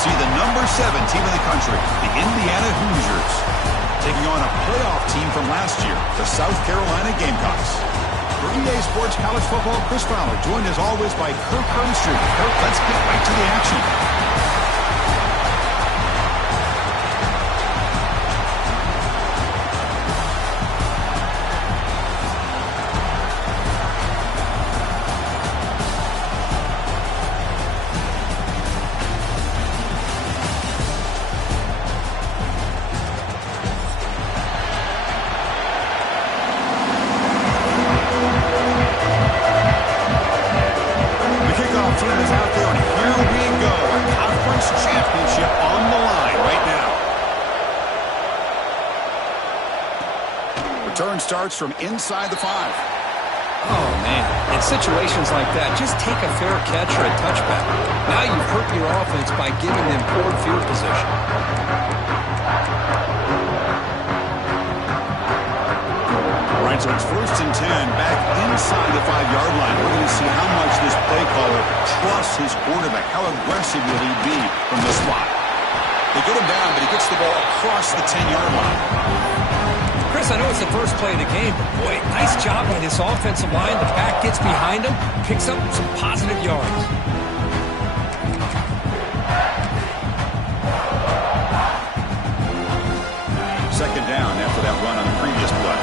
see the number 7 team in the country, the Indiana Hoosiers, taking on a playoff team from last year, the South Carolina Gamecocks. For EA Sports College Football, Chris Fowler, joined as always by Kirk Herbstreit. Kirk, let's get right to the action. Starts from inside the 5. Oh, man. In situations like that, just take a fair catch or a touchback. Now you've hurt your offense by giving them poor field position. All right, so it's 1st and 10, back inside the 5-yard line. We're going to see how much this play caller trusts his quarterback. How aggressive will he be from the spot? They get him down, but he gets the ball across the 10-yard line. Chris, I know it's the first play of the game, but boy, nice job by this offensive line. The back gets behind him, picks up some positive yards. Second down after that run on the previous play.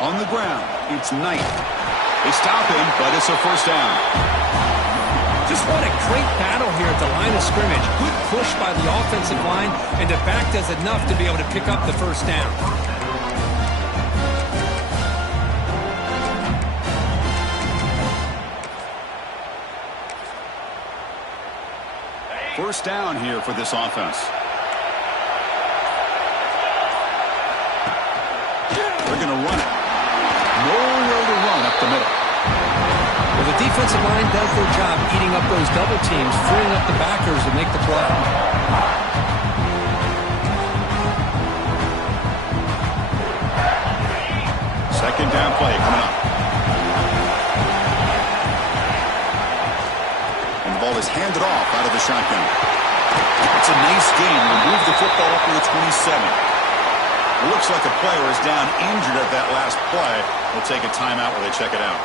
On the ground, it's Knight. They stop him, but it's a first down. Just what a great battle here at the line of scrimmage. Good push by the offensive line, and the back does enough to be able to pick up the first down. First down here for this offense. They're going to run it. Nowhere to run up the middle. Well, the defensive line does their job eating up those double teams, freeing up the backers to make the play. Second down play coming up. And the ball is handed off out of the shotgun. It's a nice gain. We'll move the football up to the 27. It looks like a player is down injured at that last play. We'll take a timeout while they check it out.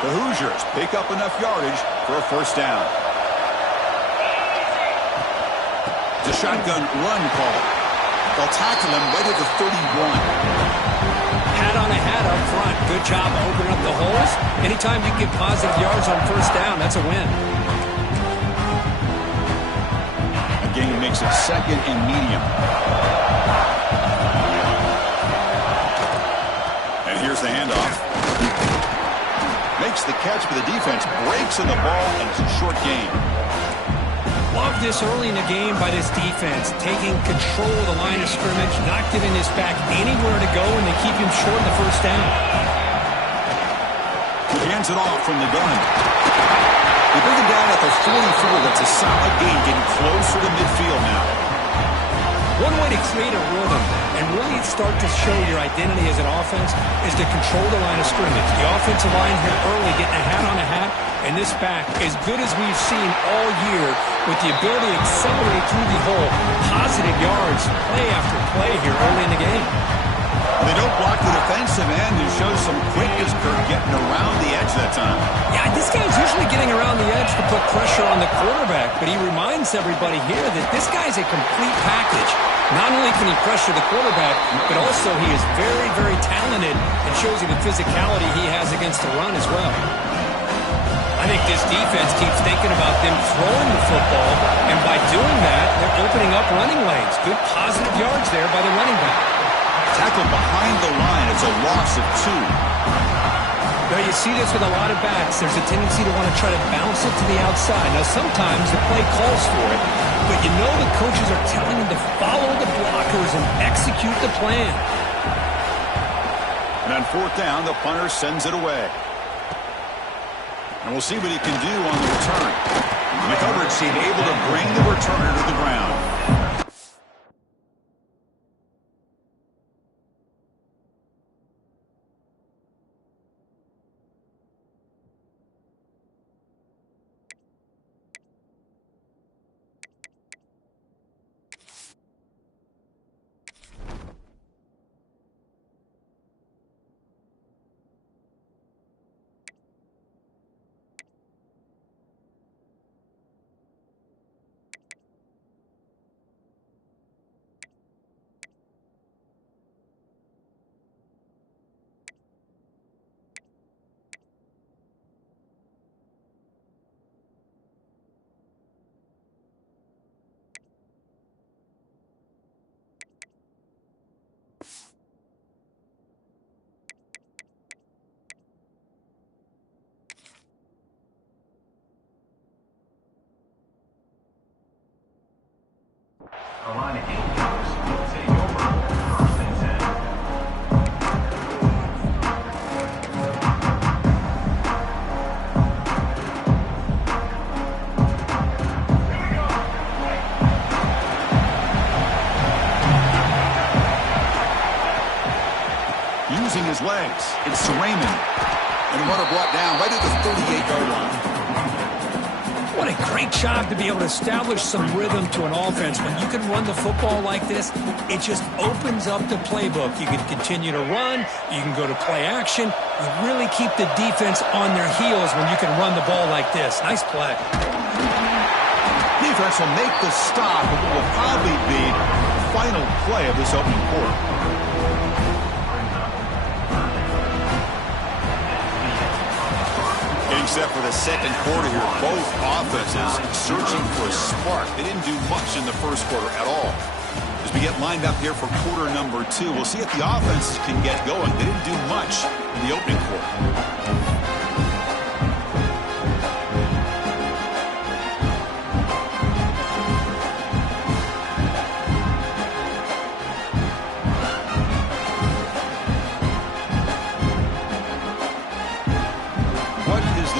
The Hoosiers pick up enough yardage for a first down. It's a shotgun run call. They'll tackle him right at the 31. Hat on a hat up front. Good job opening up the holes. Anytime you get positive yards on first down, that's a win. A gain makes it 2nd and medium. And here's the handoff. Makes the catch, but the defense breaks in the ball, and it's a short gain. Love this early in the game by this defense, taking control of the line of scrimmage, not giving this back anywhere to go, and they keep him short of the first down. He hands it off from the gun. They bring him down at the 44. That's a solid gain, getting closer to midfield now. One way to create a rhythm and really start to show your identity as an offense is to control the line of scrimmage. The offensive line here early getting a hat on a hat, and this back, as good as we've seen all year, with the ability to accelerate through the hole, positive yards, play after play here early in the game. They don't block the defensive end, who shows some quickness, Kirk, getting around the edge that time. Yeah, this guy's usually getting around the edge to put pressure on the quarterback, but he reminds everybody here that this guy's a complete package. Not only can he pressure the quarterback, but also he is very, very talented and shows you the physicality he has against the run as well. I think this defense keeps thinking about them throwing the football, and by doing that, they're opening up running lanes. Good positive yards there by the running back. Tackled behind the line. It's a loss of 2. Now, you see this with a lot of backs. There's a tendency to want to try to bounce it to the outside. Now, sometimes the play calls for it, but you know the coaches are telling them to follow the blockers and execute the plan. And on 4th down, the punter sends it away. And we'll see what he can do on the return. The coverage team able to bring the returner to the ground. his legs. It's to Raymond. And the runner brought down right at the 38-yard line. What a great job to be able to establish some rhythm to an offense. When you can run the football like this, it just opens up the playbook. You can continue to run. You can go to play action. You really keep the defense on their heels when you can run the ball like this. Nice play. Defense will make the stop, and it will probably be the final play of this opening quarter. Getting set for the second quarter here. Both offenses searching for a spark. They didn't do much in the first quarter at all. As we get lined up here for quarter number 2, we'll see if the offenses can get going. They didn't do much in the opening quarter.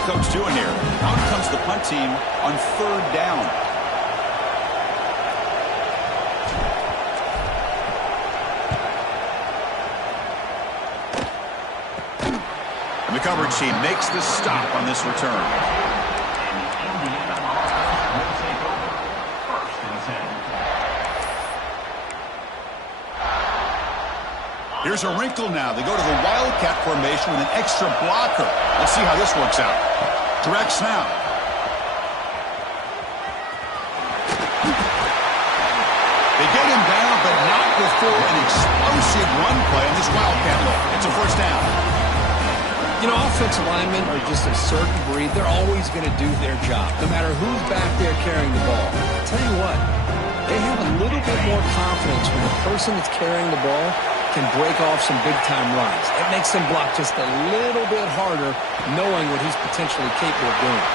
Coach doing here? Out comes the punt team on third down. And the coverage team makes the stop on this return. Here's a wrinkle now. They go to the Wildcat formation with an extra blocker. Let's see how this works out. Direct snap. They get him down, but not before an explosive run play on this Wildcat look. It's a first down. You know, offensive linemen are just a certain breed. They're always going to do their job, no matter who's back there carrying the ball. I'll tell you what, they have a little bit more confidence when the person that's carrying the ball can break off some big-time runs. It makes them block just a little bit harder, knowing what he's potentially capable of doing.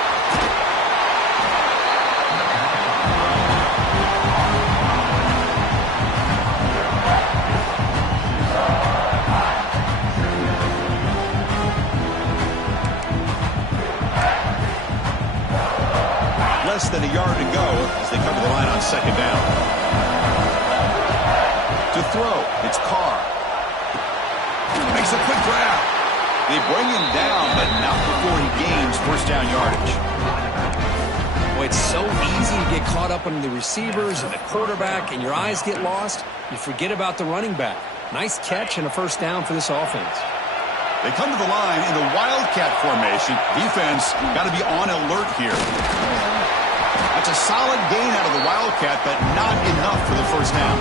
Less than a yard to go as they come to the line on second down. To throw, it's Carr. Makes a quick grab. They bring him down, but not before he gains first down yardage. Boy, it's so easy to get caught up on the receivers and the quarterback, and your eyes get lost. You forget about the running back. Nice catch and a first down for this offense. They come to the line in the Wildcat formation. Defense got to be on alert here. That's a solid gain out of the Wildcat, but not enough for the first down.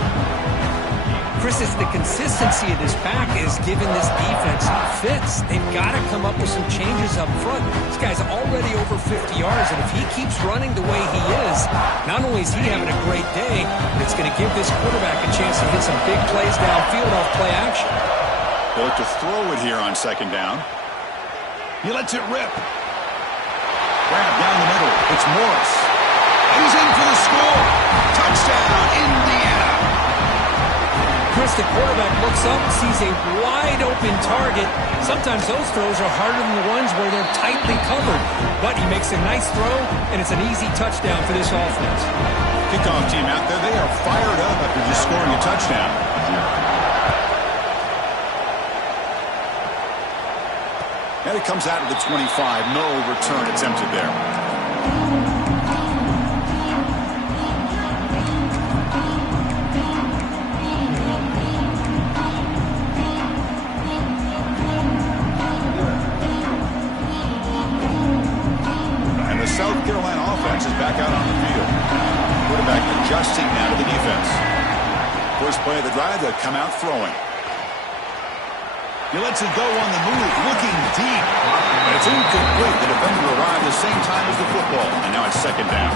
Chris, it's the consistency of this pack is giving this defense fits. They've got to come up with some changes up front. This guy's already over 50 yards, and if he keeps running the way he is, not only is he having a great day, but it's going to give this quarterback a chance to hit some big plays downfield off play action. They'll look to throw it here on second down. He lets it rip. Grab down the middle. It's Morris. And he's in for the score. Touchdown, Indiana. Chris, the quarterback looks up, sees a wide-open target. Sometimes those throws are harder than the ones where they're tightly covered. But he makes a nice throw, and it's an easy touchdown for this offense. Kickoff team out there, they are fired up after just scoring a touchdown. And it comes out of the 25. No return attempted there. South Carolina offense is back out on the field. Quarterback adjusting now to the defense. First play of the drive, they'll come out throwing. He lets it go on the move, looking deep. But it's incomplete. The defender arrived the same time as the football, and now it's second down.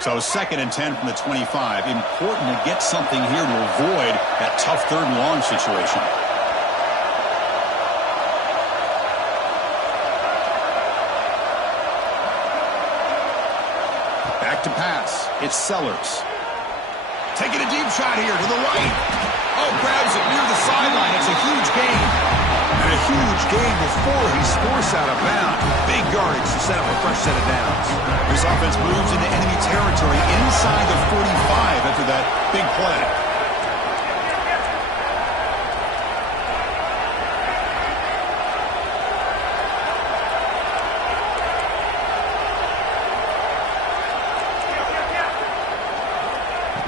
So second and 10 from the 25. Important to get something here to avoid that tough third and long situation. Back to pass. It's Sellers. Taking a deep shot here to the right. Oh, grabs it near the sideline. It's a huge gain. And a huge gain before he's forced out of bounds. Big yardage to set up a fresh set of downs. This offense moves into enemy territory inside the 45 after that big play.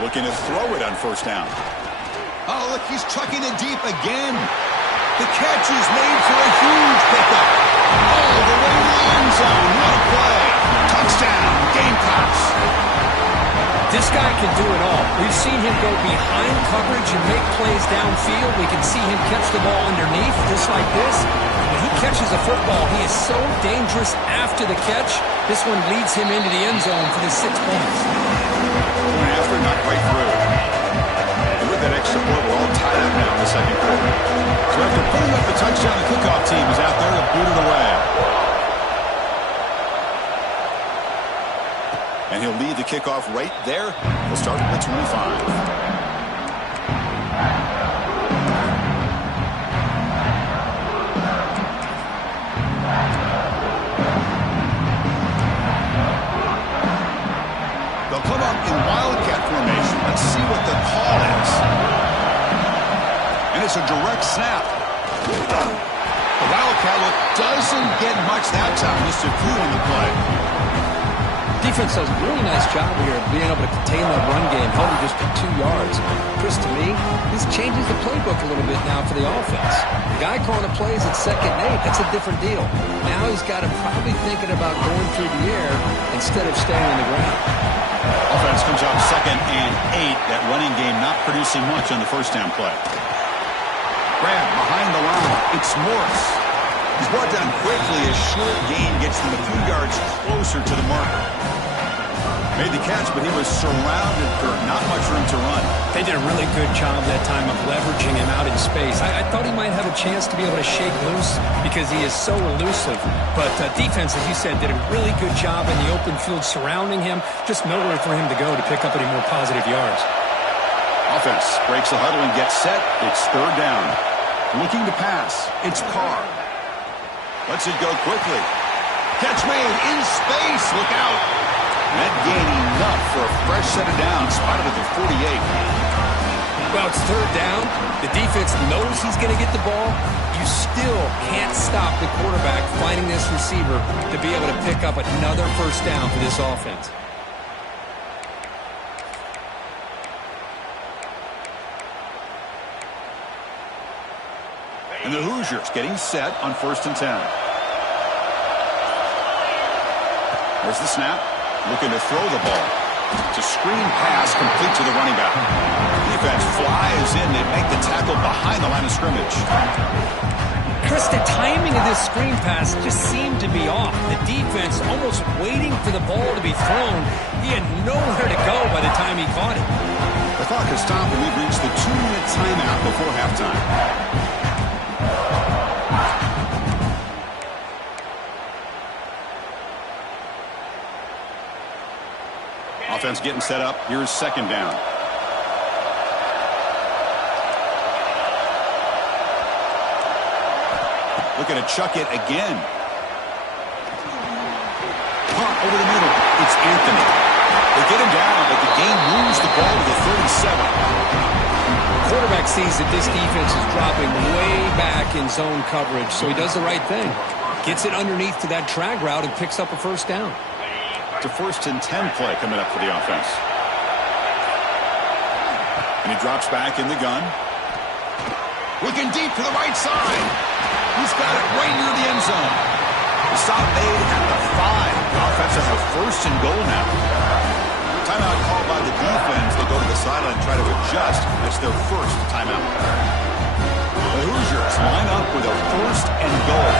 Looking to throw it on first down. Oh, look, he's chucking it deep again. The catch is made for a huge pickup. All the way to the end zone. What a play. Touchdown, Gamecocks. This guy can do it all. We've seen him go behind coverage and make plays downfield. We can see him catch the ball underneath, just like this. When he catches a football, he is so dangerous after the catch. This one leads him into the end zone for the 6 points. After, not quite through. And with that extra point, we're all tied up now in the second quarter. So after putting up the touchdown, the kickoff team is out there to boot it away. And he'll lead the kickoff right there. We'll start at the 25. In Wildcat formation. Let's see what the call is. And it's a direct snap. The Wildcat look doesn't get much that time. Just a few on the play. Defense does a really nice job here of being able to contain that run game, holding just to 2 yards. Chris, to me, this changes the playbook a little bit now for the offense. The guy calling the plays at 2nd and 8, that's a different deal. Now he's got him probably thinking about going through the air instead of staying on the ground. Offense comes out 2nd and 8. That running game not producing much on the first down play. Grab behind the line. It's Morris. He's brought down quickly. A short gain gets them a few yards closer to the marker. Made the catch, but he was surrounded for not much room to run. They did a really good job that time of leveraging him out in space. I thought he might have a chance to be able to shake loose because he is so elusive. But defense, as you said, did a really good job in the open field surrounding him. Just nowhere for him to go to pick up any more positive yards. Offense breaks the huddle and gets set. It's 3rd down. Looking to pass. It's Carr. Lets it go quickly. Catch made in space. Look out. That gain enough for a fresh set of downs. Spotted at the 48. Well, it's 3rd down. The defense knows he's going to get the ball. You still can't stop the quarterback finding this receiver to be able to pick up another first down for this offense. And the Hoosiers getting set on 1st and 10. There's the snap. Looking to throw the ball. It's a screen pass complete to the running back. Defense flies in. They make the tackle behind the line of scrimmage. Chris, the timing of this screen pass just seemed to be off. The defense almost waiting for the ball to be thrown. He had nowhere to go by the time he caught it. The clock has stopped, and we've reached the 2-minute timeout before halftime. Offense getting set up. Here's 2nd down. Looking to chuck it again. Pump over the middle. It's Anthony. They get him down, but the game moves the ball to the 37. The quarterback sees that this defense is dropping way back in zone coverage, so he does the right thing. Gets it underneath to that drag route and picks up a first down. To 1st and 10 play coming up for the offense. And he drops back in the gun. Looking deep to the right side. He's got it right near the end zone. The stop made at the 5. The offense will have 1st and goal now. Timeout called by the defense. They'll go to the sideline and try to adjust. That's their 1st timeout. The Hoosiers line up with a 1st and goal.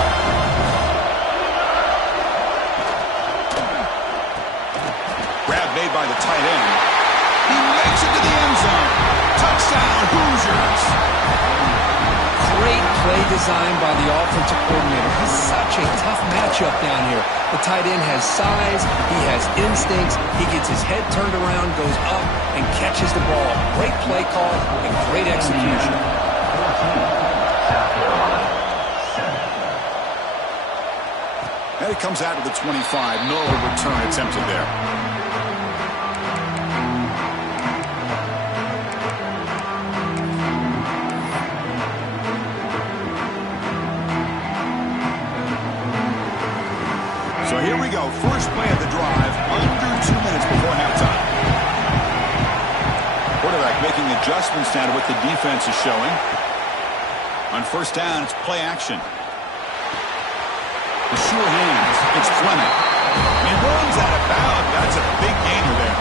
Made by the tight end. He makes it to the end zone. Touchdown, Hoosiers. Great play design by the offensive coordinator. He's such a tough matchup down here. The tight end has size. He has instincts. He gets his head turned around, goes up, and catches the ball. Great play call and great execution. And it comes out to the 25. No return attempted there. So here we go. First play of the drive, under 2 minutes before halftime. Quarterback making adjustments now to what the defense is showing. On first down, it's play action. The sure hands. It's Fleming. He runs out of bounds. That's a big gainer there.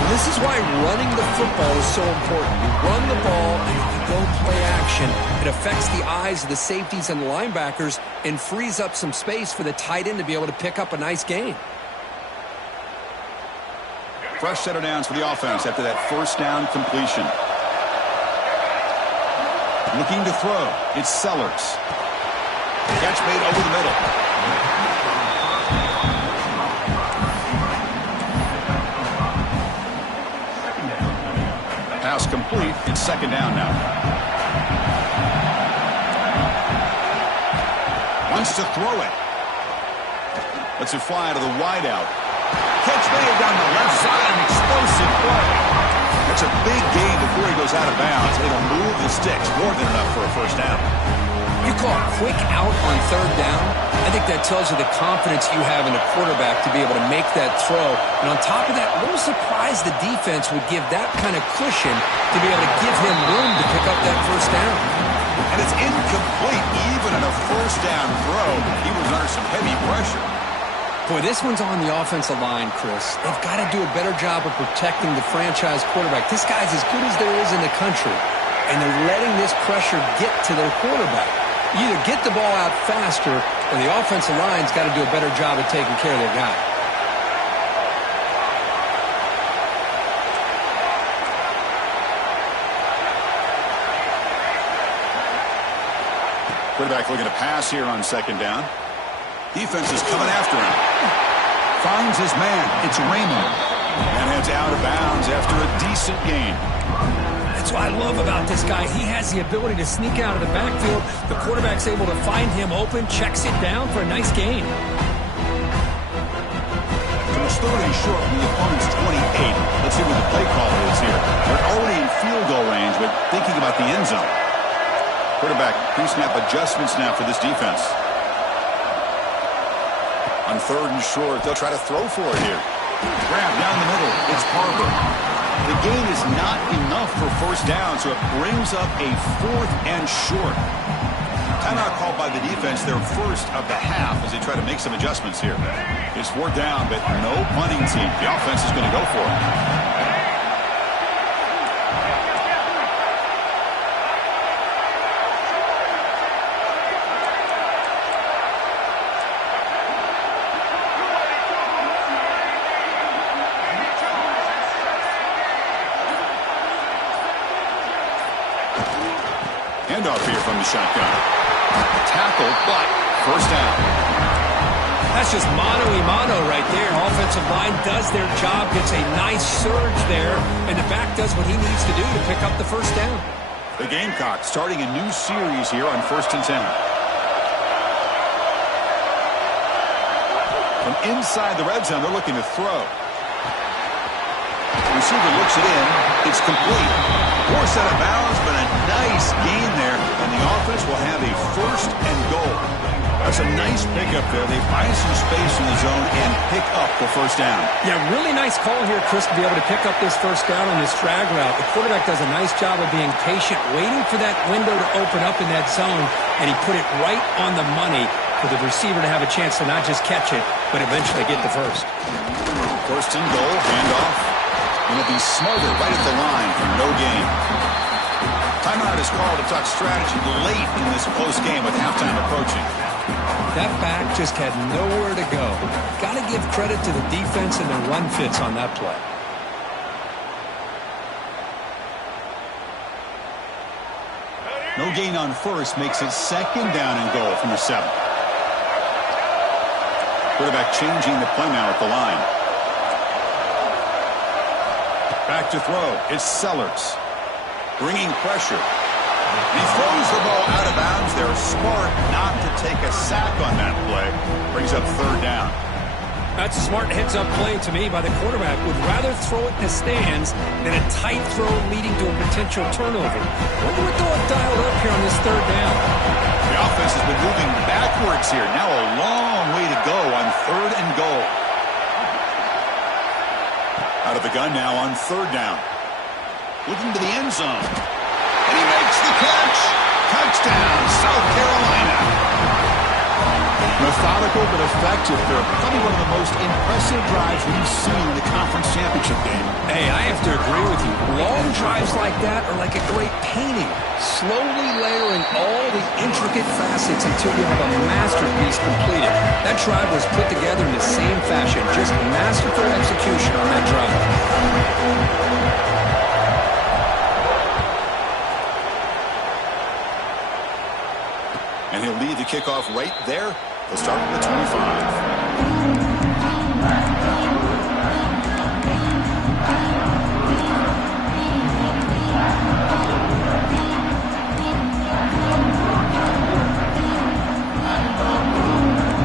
Well, this is why running the football is so important. You run the ball and you go play action. It affects the eyes of the safeties and the linebackers and frees up some space for the tight end to be able to pick up a nice gain. Fresh set of downs for the offense after that first down completion. Looking to throw. It's Sellers. Catch made over the middle. Pass complete. It's second down now. Wants to throw it. Lets it fly out of the wideout. Catch made down the left side. An explosive play. It's a big gain before he goes out of bounds. It'll move the sticks. More than enough for a first down. You call a quick out on third down. I think that tells you the confidence you have in the quarterback to be able to make that throw. And on top of that, a little surprised the defense would give that kind of cushion to be able to give him room to pick up that first down. And it's incomplete. Even on a first down throw, he was under some heavy pressure. Boy, this one's on the offensive line, Chris. They've got to do a better job of protecting the franchise quarterback. This guy's as good as there is in the country, and they're letting this pressure get to their quarterback. You either get the ball out faster, or the offensive line's got to do a better job of taking care of their guy. Quarterback looking to pass here on second down. Defense is coming after him. Finds his man. It's Raymond. And heads out of bounds after a decent gain. That's what I love about this guy. He has the ability to sneak out of the backfield. The quarterback's able to find him open, checks it down for a nice gain. So it's third and short from the opponent's 28. Let's see what the play call is here. They're already in field goal range, but thinking about the end zone. Quarterback pre-snap adjustments now for this defense. On third and short, they'll try to throw for it here. Grab down the middle. It's Parker. The gain is not enough for first down, so it brings up a fourth and short. Timeout called by the defense, their first of the half, as they try to make some adjustments here. It's fourth down, but no punting team. The offense is going to go for it. Handoff here from the shotgun. Tackle, but first down. That's just mano-a-mano right there. Offensive line does their job, gets a nice surge there, and the back does what he needs to do to pick up the first down. The Gamecocks starting a new series here on 1st and 10. From inside the red zone, they're looking to throw. The receiver looks it in. It's complete. Forced out of bounds, but a nice gain there, and the offense will have a first and goal. That's a nice pickup there. They find some space in the zone and pick up the first down. Yeah, really nice call here, Chris, to be able to pick up this first down on this drag route. The quarterback does a nice job of being patient, waiting for that window to open up in that zone, and he put it right on the money for the receiver to have a chance to not just catch it, but eventually get the first. First and goal, handoff. And it'll be smothered right at the line for no gain. Timeout is called to talk strategy late in this close game with halftime approaching. That back just had nowhere to go. Got to give credit to the defense and the run fits on that play. No gain on first makes it second down and goal from the 7. Quarterback changing the play now at the line. Back to throw. It's Sellers. Bringing pressure. He throws the ball out of bounds. They're smart not to take a sack on that play. Brings up third down. That's a smart heads-up play to me by the quarterback. Would rather throw it in the stands than a tight throw leading to a potential turnover. Wonder what they'll have dialed up here on this third down. The offense has been moving backwards here. Now a long way to go on third and goal. Out of the gun now on third down. Looking to the end zone. And he makes the catch. Touchdown, South Carolina. Methodical but effective. They're probably one of the most impressive drives we've seen in the conference championship game. Hey, I have to agree with you. Long drives like that are like a great painting. Slowly layering all the intricate facets until you have a masterpiece completed. That drive was put together in the same fashion. Just masterful execution on that drive. And he'll lead the kickoff right there. They'll start at the 25.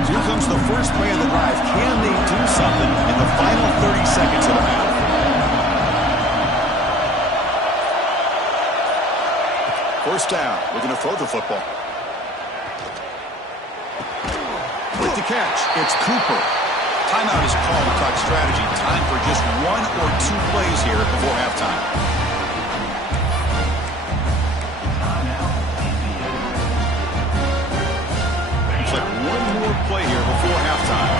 Here comes the first play of the drive. Can they do something in the final 30 seconds of the half? First down. We're going to throw the football. With the catch, it's Cooper. Timeout is called to talk strategy. Time for just one or two plays here before halftime. Looks like one more play here before halftime.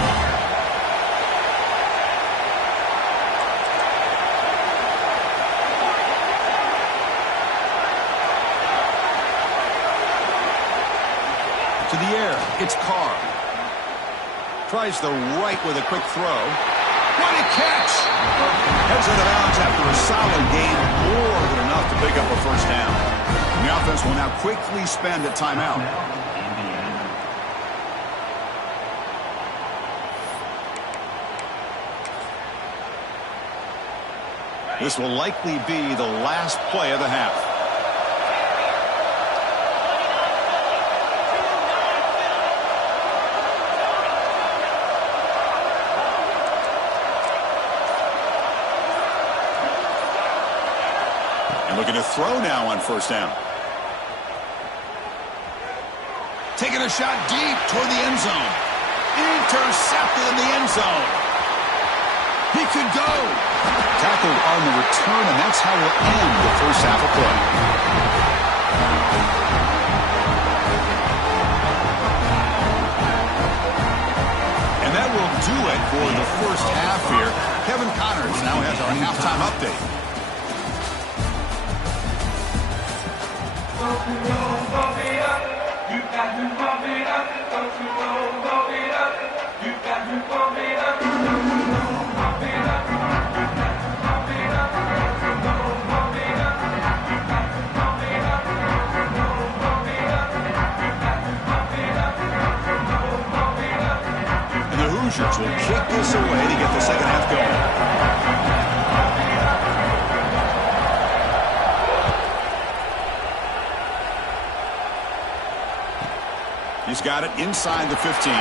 To the air, it's Carr. Tries the right with a quick throw. What a catch! Heads out of bounds after a solid game, more than enough to pick up a first down. And the offense will now quickly spend a timeout. This will likely be the last play of the half. Looking to throw now on first down. Taking a shot deep toward the end zone. Intercepted in the end zone. He could go. Tackled on the return, and that's how we'll end the first half of play. And that will do it for the first half here. Kevin Connors now has our halftime update. And the Hoosiers will kick this away to get the second half going. He's got it inside the 15.